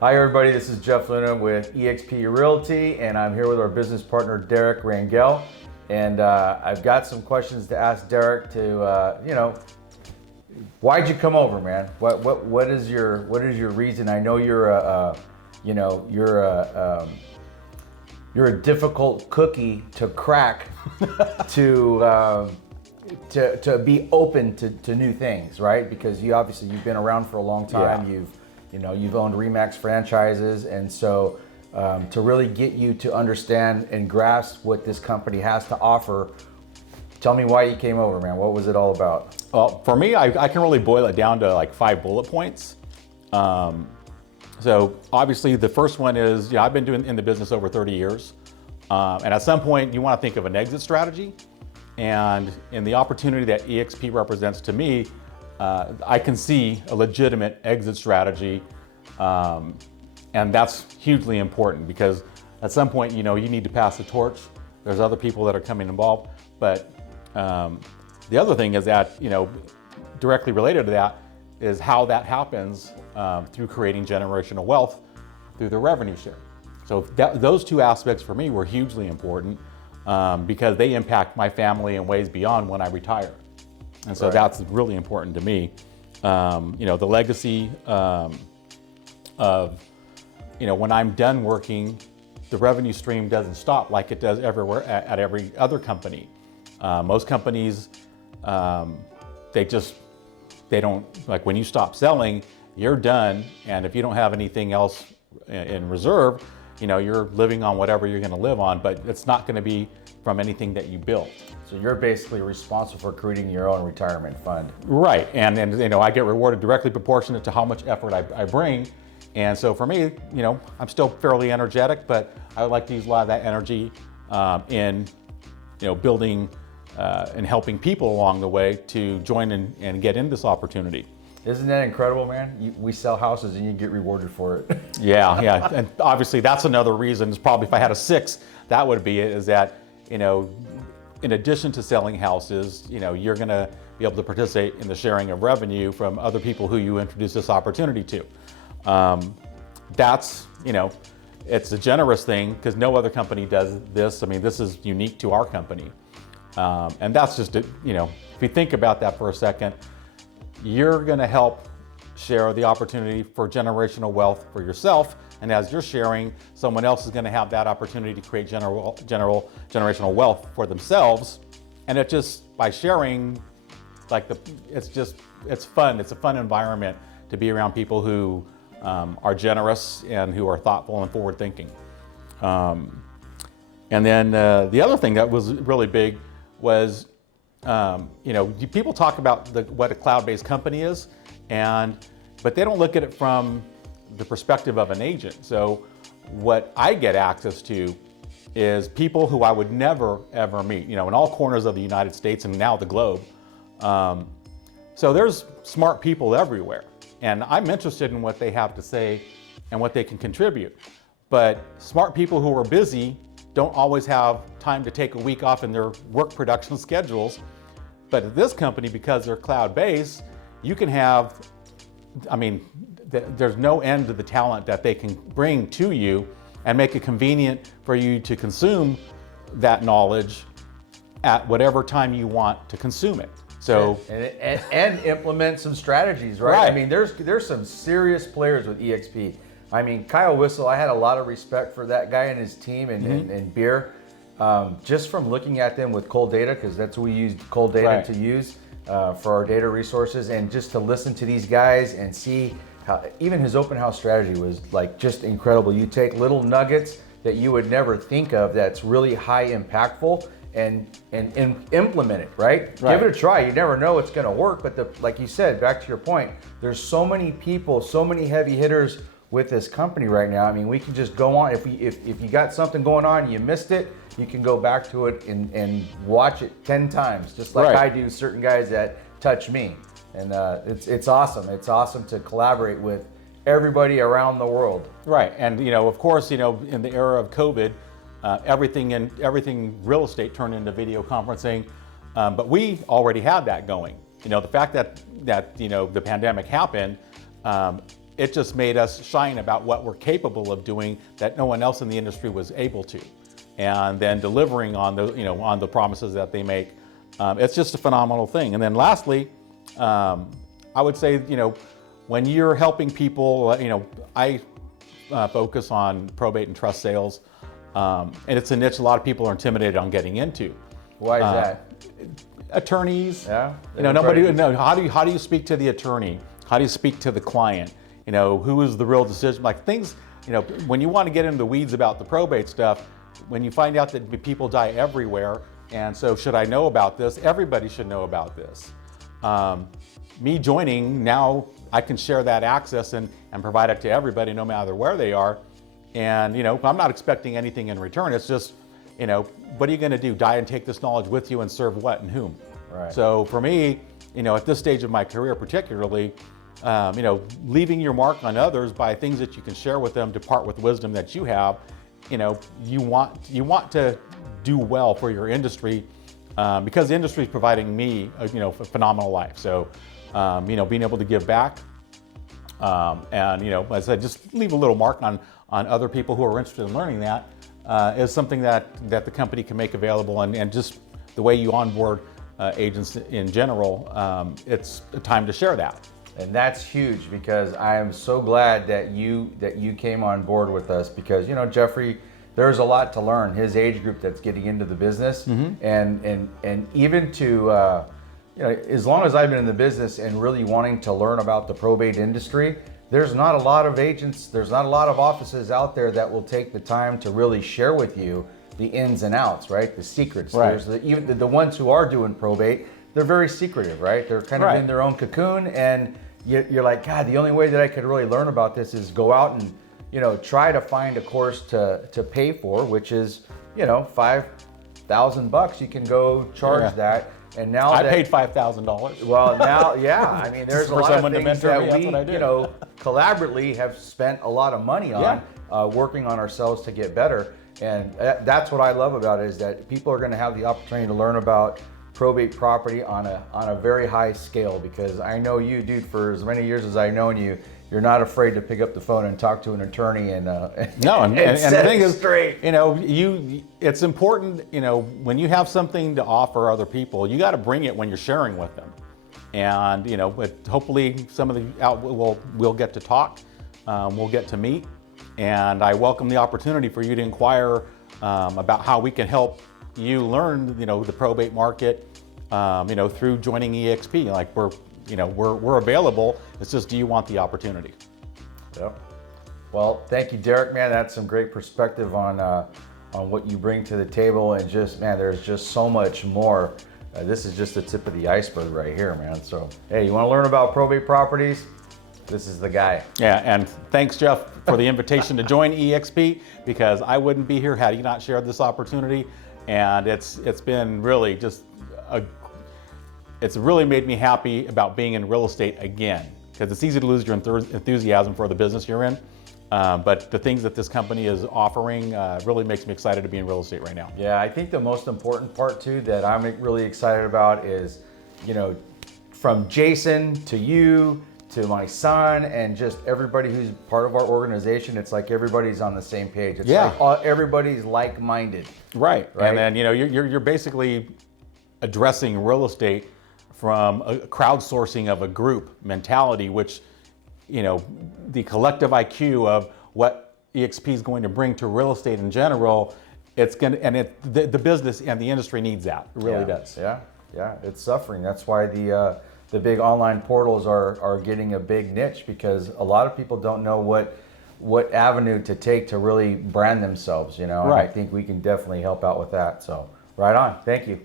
Hi everybody, this is Geoff Luna with eXp Realty, and I'm here with our business partner Deric Rangell. And I've got some questions to ask Deric to, why'd you come over, man? What is your reason? I know you're you're a difficult cookie to crack to be open to new things, right? Because you've been around for a long time. Yeah. You've owned Remax franchises, and so to really get you to understand and grasp what this company has to offer, tell me why you came over, man. What was it all about? Well, for me, I can really boil it down to like 5 bullet points. So obviously the first one is, I've been doing in the business over 30 years. And at some point you want to think of an exit strategy. And in the opportunity that eXp represents to me, I can see a legitimate exit strategy. And that's hugely important because at some point, you need to pass the torch. There's other people that are coming involved. But the other thing is that, directly related to that is how that happens through creating generational wealth through the revenue share. So those two aspects for me were hugely important because they impact my family in ways beyond when I retire. And so that's really important to me. The legacy of, when I'm done working, the revenue stream doesn't stop like it does everywhere at every other company. Most companies, they don't, like when you stop selling, you're done. And if you don't have anything else in reserve, you're living on whatever you're gonna live on, but it's not gonna be from anything that you built. So you're basically responsible for creating your own retirement fund. Right, and I get rewarded directly proportionate to how much effort I bring. And so for me, I'm still fairly energetic, but I would like to use a lot of that energy in building and helping people along the way to join and get in this opportunity. Isn't that incredible, man? We sell houses and you get rewarded for it. Yeah, and obviously that's another reason. Is probably if I had a 6, that would be it. Is that in addition to selling houses, you're going to be able to participate in the sharing of revenue from other people who you introduce this opportunity to. That's it's a generous thing because no other company does this. I mean, this is unique to our company, and that's just if you think about that for a second. You're going to help share the opportunity for generational wealth for yourself. And as you're sharing, someone else is going to have that opportunity to create generational wealth for themselves. And it just, by sharing, it's fun. It's a fun environment to be around people who are generous and who are thoughtful and forward thinking. And then the other thing that was really big was, people talk about what a cloud-based company is, but they don't look at it from the perspective of an agent. So what I get access to is people who I would never, ever meet, in all corners of the United States and now the globe. So there's smart people everywhere. And I'm interested in what they have to say and what they can contribute. But smart people who are busy don't always have time to take a week off in their work production schedules. But at this company, because they're cloud-based, you can have, there's no end to the talent that they can bring to you and make it convenient for you to consume that knowledge at whatever time you want to consume it. So and implement some strategies, right? I mean, there's some serious players with eXp. I mean, Kyle Whissel, I had a lot of respect for that guy and his team and beer. Just from looking at them with cold data, because that's what we use cold data to use for our data resources, and just to listen to these guys and see how even his open house strategy was like just incredible. You take little nuggets that you would never think of that's really high impactful and implement it, right? Give it a try. You never know it's going to work, but like you said, back to your point, there's so many people, so many heavy hitters with this company right now. I mean, we can just go on. If you got something going on and you missed it, you can go back to it and watch it 10 times, just like I do certain guys that touch me. And it's awesome. It's awesome to collaborate with everybody around the world. Right, and of course, in the era of COVID, everything real estate turned into video conferencing, but we already had that going. The fact that the pandemic happened, it just made us shine about what we're capable of doing that no one else in the industry was able to, and then delivering on the on the promises that they make. It's just a phenomenal thing. And then lastly, I would say when you're helping people, I focus on probate and trust sales, and it's a niche a lot of people are intimidated on getting into. Why is that? Attorneys. Yeah. Nobody. No. How do you speak to the attorney? How do you speak to the client? Who is the real decision? Like things. When you want to get into the weeds about the probate stuff, when you find out that people die everywhere, and so should I know about this? Everybody should know about this. Me joining, now I can share that access and provide it to everybody no matter where they are. And I'm not expecting anything in return. It's just, what are you going to do? Die and take this knowledge with you and serve what and whom? Right. So for me, at this stage of my career particularly, leaving your mark on others by things that you can share with them to part with wisdom that you have. You want to do well for your industry because the industry is providing me a phenomenal life. So being able to give back and as I said, just leave a little mark on other people who are interested in learning that is something that the company can make available, and just the way you onboard agents in general, it's a time to share that. And that's huge, because I am so glad that you came on board with us, because Jeffrey, there's a lot to learn. His age group that's getting into the business, and even to as long as I've been in the business and really wanting to learn about the probate industry, there's not a lot of agents, there's not a lot of offices out there that will take the time to really share with you the ins and outs, right? The secrets. Right. There's even the ones who are doing probate, they're very secretive, right? They're kind of in their own cocoon, and you're like, God, the only way that I could really learn about this is go out and try to find a course to pay for, which is $5,000. You can go charge that. And now I paid $5,000. Well, now, yeah, I mean, there's a lot of things that we, collaboratively have spent a lot of money on, working on ourselves to get better. And that's what I love about it, is that people are going to have the opportunity to learn about probate property on a very high scale, because I know you, dude, for as many years as I've known you, you're not afraid to pick up the phone and talk to an attorney and the thing is, straight. It's important, when you have something to offer other people, you got to bring it when you're sharing with them. And hopefully some of we'll get to talk, we'll get to meet, and I welcome the opportunity for you to inquire about how we can help you learn, the probate market, through joining eXp. Like we're available. It's just, do you want the opportunity? Yep. Well, thank you, Deric, man. That's some great perspective on what you bring to the table, and just, man, there's just so much more. This is just the tip of the iceberg right here, man. So, hey, you want to learn about probate properties? This is the guy. Yeah, and thanks, Geoff, for the invitation to join eXp, because I wouldn't be here had you not shared this opportunity. And it's been really just it's really made me happy about being in real estate again, because it's easy to lose your enthusiasm for the business you're in. But the things that this company is offering really makes me excited to be in real estate right now. Yeah, I think the most important part too that I'm really excited about is, from Jason to you to my son and just everybody who's part of our organization, it's like everybody's on the same page. It's like everybody's like-minded. Right. And then you're basically addressing real estate from a crowdsourcing of a group mentality, which the collective IQ of what eXp is going to bring to real estate in general, the business and the industry needs that. It really does. Yeah, it's suffering. That's why the big online portals are getting a big niche, because a lot of people don't know what avenue to take to really brand themselves, and I think we can definitely help out with that. So right on. Thank you.